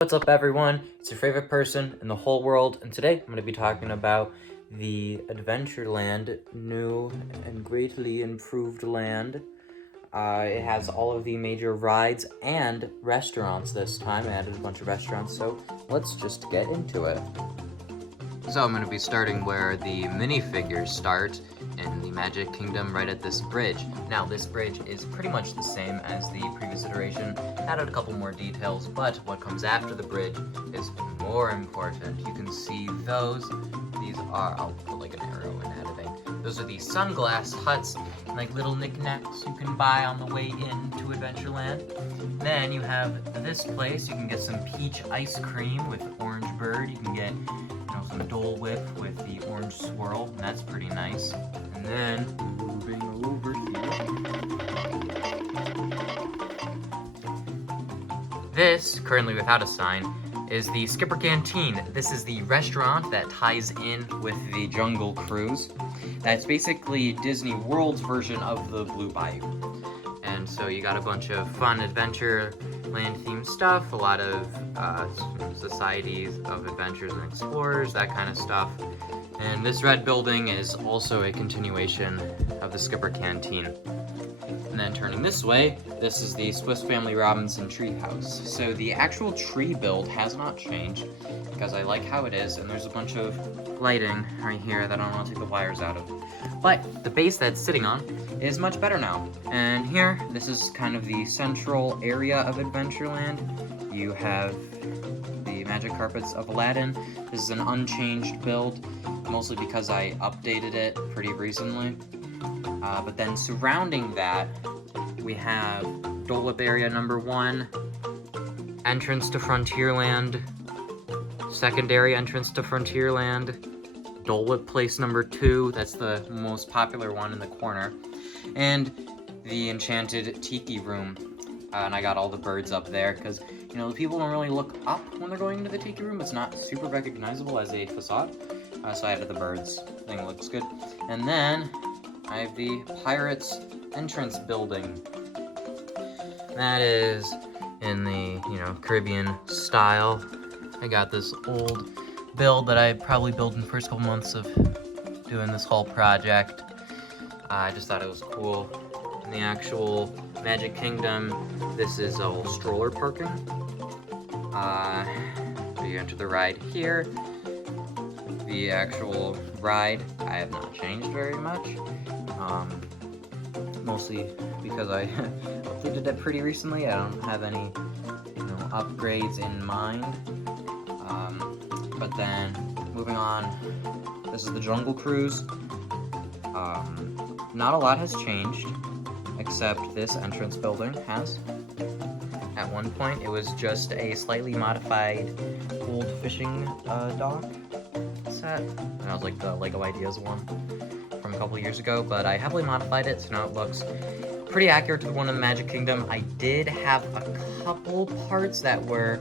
What's up, everyone? It's your favorite person in the whole world, and today I'm going to be talking about the Adventureland new and greatly improved land. It has all of the major rides and restaurants this time. I added a bunch of restaurants, so let's just get into it. So I'm going to be starting where the minifigures start in the Magic Kingdom, right at this bridge. Now, this bridge is pretty much the same as the previous iteration, added a couple more details, but what comes after the bridge is more important. You can see those. These are, I'll put like an arrow in editing. Those are the sunglass huts, like little knickknacks you can buy on the way into Adventureland. Then you have this place. You can get some peach ice cream with Orange Bird. You can get some Dole Whip with the orange swirl, and that's pretty nice. And then, moving over here. This, currently without a sign, is the Skipper Canteen. This is the restaurant that ties in with the Jungle Cruise. That's basically Disney World's version of the Blue Bayou. And so you got a bunch of fun Adventureland themed stuff, a lot of societies of adventures and explorers, that kind of stuff. And this red building is also a continuation of the Skipper Canteen. And then turning this way, this is the Swiss Family Robinson treehouse. So the actual tree build has not changed because I like how it is, and there's a bunch of lighting right here that I don't want to take the wires out of. But the base that's sitting on is much better now. And here, this is kind of the central area of Adventureland. You have the magic carpets of Aladdin. This is an unchanged build, mostly because I updated it pretty recently. But then surrounding that, we have Dole Whip area number 1, entrance to Frontierland, secondary entrance to Frontierland, Dole Whip place number 2, that's the most popular one in the corner, and the enchanted tiki room. And I got all the birds up there because, the people don't really look up when they're going into the tiki room. It's not super recognizable as a facade, so I added the birds. I think it looks good. And then I have the Pirates entrance building. That is in the, Caribbean style. I got this old build that I probably built in the first couple months of doing this whole project. I just thought it was cool. In the actual Magic Kingdom, this is all stroller parking. So you enter the ride here. The actual ride, I have not changed very much. Mostly because I updated it pretty recently. I don't have any, upgrades in mind. But then, moving on, this is the Jungle Cruise. Not a lot has changed, except this entrance building has. At one point, it was just a slightly modified old fishing dock set. That was like the Lego Ideas one from a couple years ago, but I heavily modified it, so now it looks pretty accurate to the one in the Magic Kingdom. I did have a couple parts that were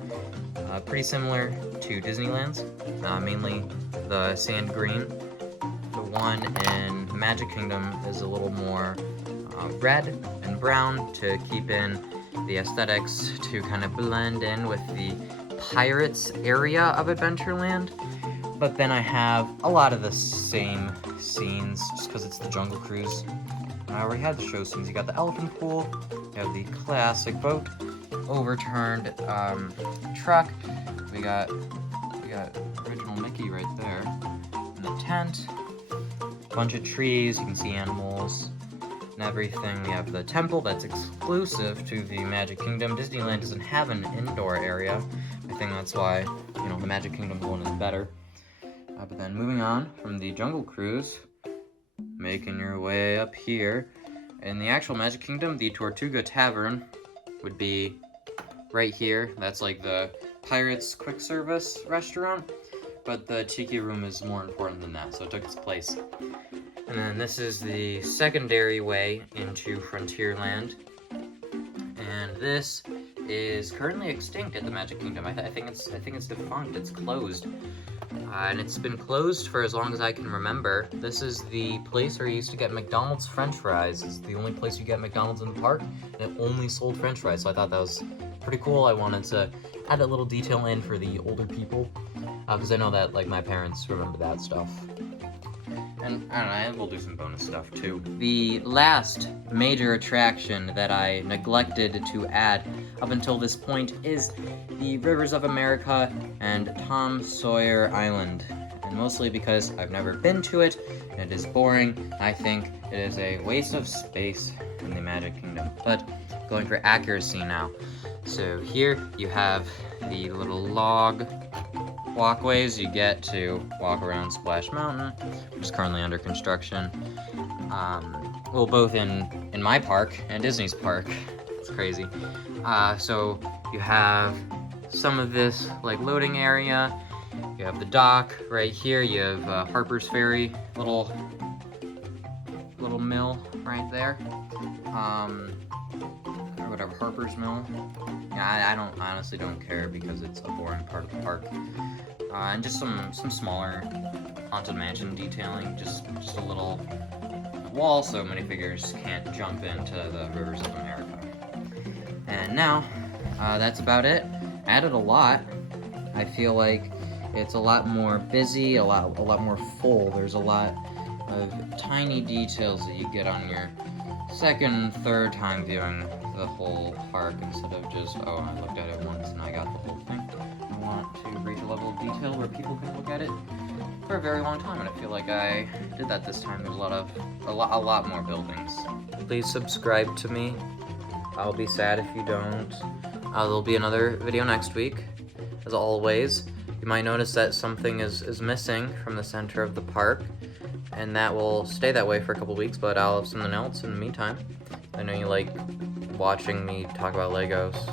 pretty similar to Disneyland's, mainly the sand green. The one in Magic Kingdom is a little more red and brown to keep in the aesthetics to kind of blend in with the Pirates area of Adventureland. But then I have a lot of the same scenes just because it's the Jungle Cruise. I already had the show scenes. You got the elephant pool, you have the classic boat, overturned truck. We got original Mickey right there in the tent. Bunch of trees, you can see animals and everything. We have the temple that's exclusive to the Magic Kingdom. Disneyland doesn't have an indoor area. I think that's why, the Magic Kingdom one is better. But then moving on from the Jungle Cruise, making your way up here. In the actual Magic Kingdom, the Tortuga Tavern would be right here. That's like the Pirates quick service restaurant, but the Tiki Room is more important than that, so it took its place. And then this is the secondary way into Frontierland, and this is currently extinct at the Magic Kingdom. I think it's defunct. It's closed. And it's been closed for as long as I can remember. This is the place where you used to get McDonald's French fries. It's the only place you get McDonald's in the park, and it only sold French fries, so I thought that was pretty cool. I wanted to add that little detail in for the older people, because I know that like my parents remember that stuff. And I don't know, we'll do some bonus stuff too. The last major attraction that I neglected to add up until this point is the Rivers of America and Tom Sawyer Island. And mostly because I've never been to it, and it is boring. I think it is a waste of space in the Magic Kingdom. But going for accuracy now. So here you have the little log walkways you get to walk around Splash Mountain, which is currently under construction. Well, both in my park and Disney's park. It's crazy. So you have some of this like loading area. You have the dock right here. You have Harper's Ferry, little mill right there. Or whatever, Harper's Mill. Yeah, I honestly don't care because it's a boring part of the park. And just some smaller Haunted Mansion detailing, just a little wall so minifigures can't jump into the Rivers of America. And now, that's about it. Added a lot. I feel like it's a lot more busy, a lot more full. There's a lot of tiny details that you get on your second and third time viewing the whole park instead of just, oh, I looked at it once and I got the whole thing. I want to reach a level of detail where people can look at it for a very long time, and I feel like I did that this time. There's a lot more buildings. Please subscribe to me. I'll be sad if you don't. There'll be another video next week, as always. You might notice that something is missing from the center of the park, and that will stay that way for a couple weeks, but I'll have something else in the meantime. I know you like watching me talk about Legos.